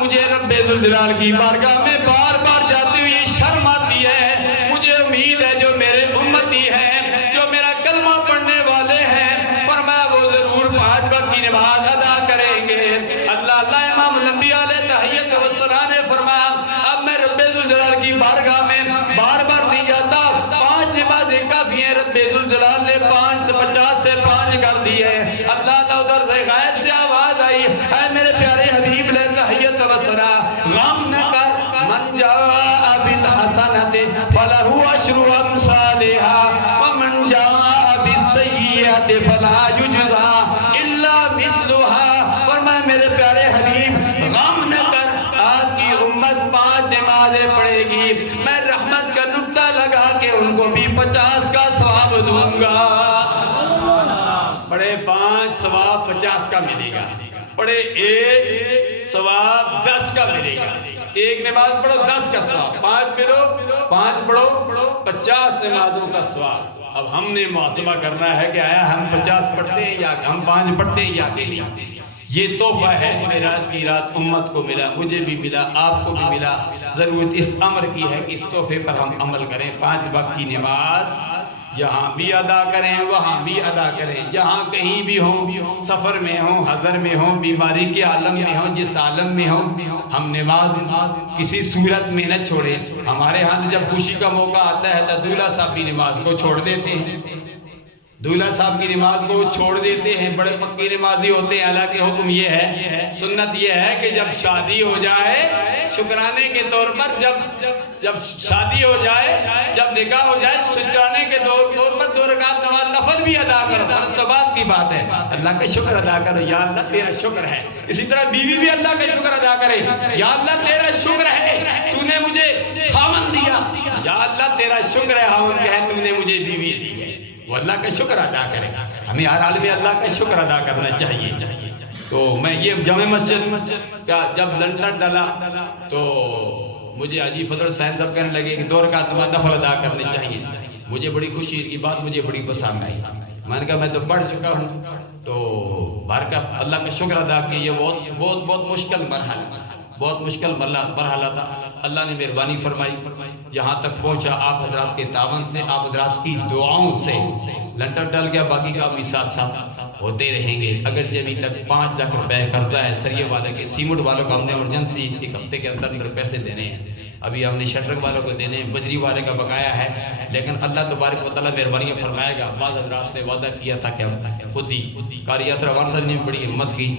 مجھے رب ذوالجلال کی بارگاہ میں بار بار جاتی ہوئی شرم آتی ہے. مجھے امید ہے جو میرے امتی ہیں, جو میرا کلمہ پڑھنے والے ہیں, فرمایا وہ ضرور 5 وقت کی نماز ادا کریں گے. اللہ امام الانبیاء علیہ تحیت والثناء نے فرمایا اب میں رب ذوالجلال کی بارگاہ میں بار بار نہیں جاتا, 5 نمازیں کافی ہیں. رب ذوالجلال نے 5 سے 50 سے 5 کر دی ہے. اللہ ادھر سے غائب سے آواز آئی, اے میرے پیارے حبیب علیہ تحیت والثناء, غم نہ کر, من جاء بالحسنۃ فلہ عشر امثالها ومن جاء بالسیئۃ فلا یجزی الا مثلها. فرمایا میرے پیارے حبیب غم نہ کر, آپ کی امت 5 نمازیں پڑھے گی, میں رحمت کا نقطہ لگا کے ان کو بھی 50 کا ثواب دوں گا. پڑھے 5 ثواب 50 کا ملے گا, پڑھے 1 ثواب 10 کا ملے گا. 1 نماز پڑھو 10 کا ثواب, 5 ملو 5 پڑھو 50 نمازوں کا ثواب. اب ہم نے محاسبہ کرنا ہے کہ آیا ہم 50 پڑھتے ہیں یا ہم 5 پڑھتے ہیں یا کہ نہیں. یہ تحفہ ہے معراج کی رات امت کو ملا, مجھے بھی ملا, آپ کو بھی ملا. ضرورت اس امر کی ہے کہ اس تحفے پر ہم عمل کریں. 5 وقت کی نماز یہاں بھی ادا کریں, وہاں بھی ادا کریں, جہاں کہیں بھی ہوں, سفر میں ہوں, حضر میں ہوں, بیماری کے عالم میں ہوں, جس عالم میں ہوں, ہم نماز کسی صورت میں نہ چھوڑیں. ہمارے ہاں جب خوشی کا موقع آتا ہے تو دولہا صاحب بھی نماز کو چھوڑ دیتے ہیں, دولہا صاحب کی نماز کو چھوڑ دیتے ہیں, بڑے پکی نمازی ہوتے ہیں. حالانکہ حکم یہ ہے, سنت یہ ہے کہ جب شادی ہو جائے, شکرانے کے طور پر جب شادی ہو جائے, جب نکاح ہو جائے, شکرانے کے طور پر 2 رکعت نماز نفل بھی ادا کرو. تو بات کی بات ہے, اللہ کا شکر ادا کرو, یا اللہ تیرا شکر ہے. اسی طرح بیوی بھی اللہ کا شکر ادا کرے, یا اللہ تیرا شکر ہے تو نے مجھے خاوند دیا, یا اللہ تیرا شکر ہے خاوند کہ ہے تو نے مجھے بیوی دی ہے. وہ اللہ کا شکر ادا کرے. ہمیں ہر حال میں اللہ کا شکر ادا کرنا چاہیے. تو میں یہ جامع مسجد کا جب لنڈن ڈالا تو مجھے حاجی فضل حسین صاحب کہنے لگے کہ 2 رکعت نماز نفل ادا کرنے چاہیے. مجھے بڑی خوشی کی بات, مجھے بڑی پسند آئی. میں نے کہا میں تو پڑھ چکا ہوں. تو بارکاہ اللہ کا شکر ادا کیا. یہ بہت مشکل مرحلہ, بہت مشکل مرحلہ تھا. اللہ نے مہربانی فرمائی, یہاں تک پہنچا آپ حضرات کے تعاون سے, آپ حضرات کی دعاؤں سے. لنٹر ڈل گیا, باقی کا بھی ساتھ ہوتے رہیں گے. اگرچہ ابھی تک 5 لاکھ روپے قرضہ ہے سریے والے کے. سیمنٹ والوں کو ہم نے ایمرجنسی 1 ہفتے کے اندر پیسے دینے ہیں. ابھی ہم نے شٹرک والوں کو دینے ہیں, بجری والے کا بقایا ہے. لیکن اللہ تبارک و تعالیٰ مہربانی فرمائے گا. بعض حضرات نے وعدہ کیا تھا کہ ہم خود ہی قاری یاسر عوان صاحب نے بڑی ہمت کی.